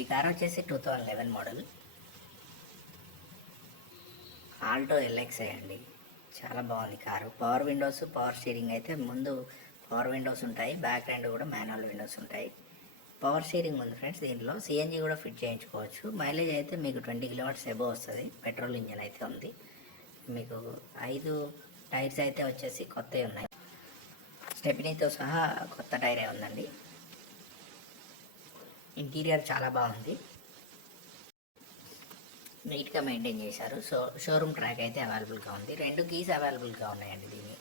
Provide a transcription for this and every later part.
ఈ కార్ వచ్చేసి 2011 model Alto LXi అండి. చాలా బాగుంది car. Power Windows, power steering. అయితే ముందు పవర్ విండోస్ ఉంటాయి, బ్యాక్ ఎండ్ కూడా మాన్యువల్ విండోస్ ఉంటాయి. పవర్ స్టీరింగ్ ఉంది ఫ్రెండ్స్. దీంట్లో సిఎన్జి కూడా ఫిట్ చేయించుకోవచ్చు. మైలేజ్ అయితే మీకు 20 కిలోమీటర్స్ ఎబో వస్తుంది. పెట్రోల్ ఇంజన్ అయితే ఉంది. మీకు 5 టైర్స్ అయితే వచ్చేసి కొత్తవి ఉన్నాయి. స్టెపినీతో సహా కొత్త టైరే ఉందండి. ఇంటీరియర్ చాలా బాగుంది, నీట్గా మెయింటైన్ చేశారు. షోరూమ్ ట్రాక్ అయితే అవైలబుల్గా ఉంది. 2 కీస్ అవైలబుల్గా ఉన్నాయండి. దీన్ని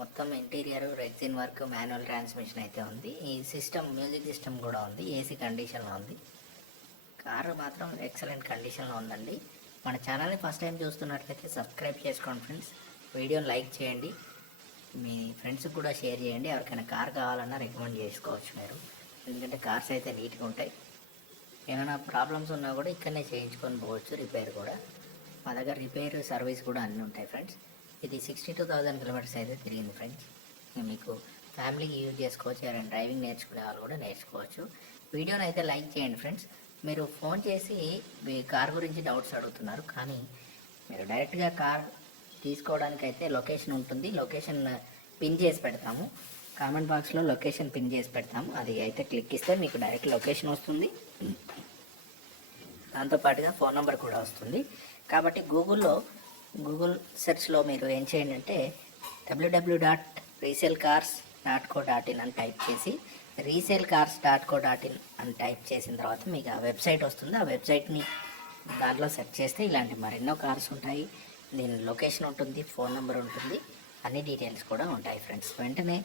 మొత్తం interior rexine work, manual transmission అయితే ఉంది. ఈ సిస్టమ్, మ్యూజిక్ సిస్టమ్ కూడా ఉంది. ఏసీ కండిషన్లో ఉంది. కారు మాత్రం ఎక్సలెంట్ కండిషన్లో ఉందండి. మన ఛానల్ని ఫస్ట్ టైం చూస్తున్నట్లయితే సబ్స్క్రైబ్ చేసుకోండి ఫ్రెండ్స్. వీడియోని లైక్ చేయండి, మీ ఫ్రెండ్స్కి కూడా షేర్ చేయండి. ఎవరికైనా కార్ కావాలన్నా రికమెండ్ చేసుకోవచ్చు మీరు. ఎందుకంటే కార్స్ అయితే నీట్గా ఉంటాయి. ఏమైనా ప్రాబ్లమ్స్ ఉన్నా కూడా ఇక్కడనే చేయించుకొని పోవచ్చు. రిపేర్ కూడా మా దగ్గర రిపేర్ సర్వీస్ కూడా అన్నీ ఉంటాయి ఫ్రెండ్స్. ఇది 62,000 కిలోమీటర్స్ అయితే తిరిగింది ఫ్రెండ్స్. మీకు ఫ్యామిలీకి యూజ్ చేసుకోవచ్చు. ఎవరైనా డ్రైవింగ్ నేర్చుకునే వాళ్ళు కూడా నేర్చుకోవచ్చు. వీడియోని అయితే లైక్ చేయండి ఫ్రెండ్స్. మీరు ఫోన్ చేసి మీ కార్ గురించి డౌట్స్ అడుగుతున్నారు, కానీ మీరు డైరెక్ట్గా కార్ తీసుకోవడానికి అయితే లొకేషన్ ఉంటుంది. లొకేషన్ పిన్ చేసి పెడతాము. కామెంట్ బాక్స్లో లొకేషన్ పిన్ చేసి పెడతాము. అది అయితే క్లిక్ ఇస్తే మీకు డైరెక్ట్ లొకేషన్ వస్తుంది. దాంతోపాటుగా ఫోన్ నెంబర్ కూడా వస్తుంది. కాబట్టి గూగుల్ సెర్చ్లో మీరు ఏం చేయండి అంటే www.resellecars.co.in అని టైప్ చేసి resellecars.co.in అని టైప్ చేసిన తర్వాత మీకు ఆ వెబ్సైట్ వస్తుంది. ఆ వెబ్సైట్ని దాంట్లో సెర్చ్ చేస్తే ఇలాంటి మరెన్నో కార్స్ ఉంటాయి. దీని లొకేషన్ ఉంటుంది, ఫోన్ నెంబర్ ఉంటుంది, అన్ని డీటెయిల్స్ కూడా ఉంటాయి ఫ్రెండ్స్. వెంటనే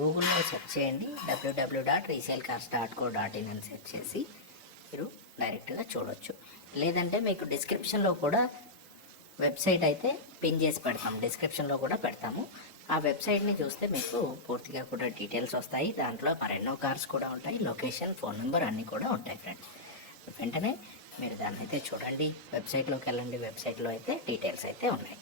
గూగుల్లో సెర్చ్ చేయండి, www.resellecars.co.in అని సెర్చ్ చేసి మీరు డైరెక్ట్గా చూడవచ్చు. లేదంటే మీకు డిస్క్రిప్షన్లో కూడా వెబ్సైట్ అయితే పిన్ చేసి పెడతాము, డిస్క్రిప్షన్లో కూడా పెడతాము. ఆ వెబ్సైట్ని చూస్తే మీకు పూర్తిగా కూడా డీటెయిల్స్ వస్తాయి. దాంట్లో మరెన్నో కార్స్ కూడా ఉంటాయి, లొకేషన్, ఫోన్ నెంబర్ అన్నీ కూడా ఉంటాయి ఫ్రెండ్స్. వెంటనే మీరు దాన్ని అయితే చూడండి, వెబ్సైట్లోకి వెళ్ళండి. వెబ్సైట్లో అయితే డీటెయిల్స్ అయితే ఉన్నాయి.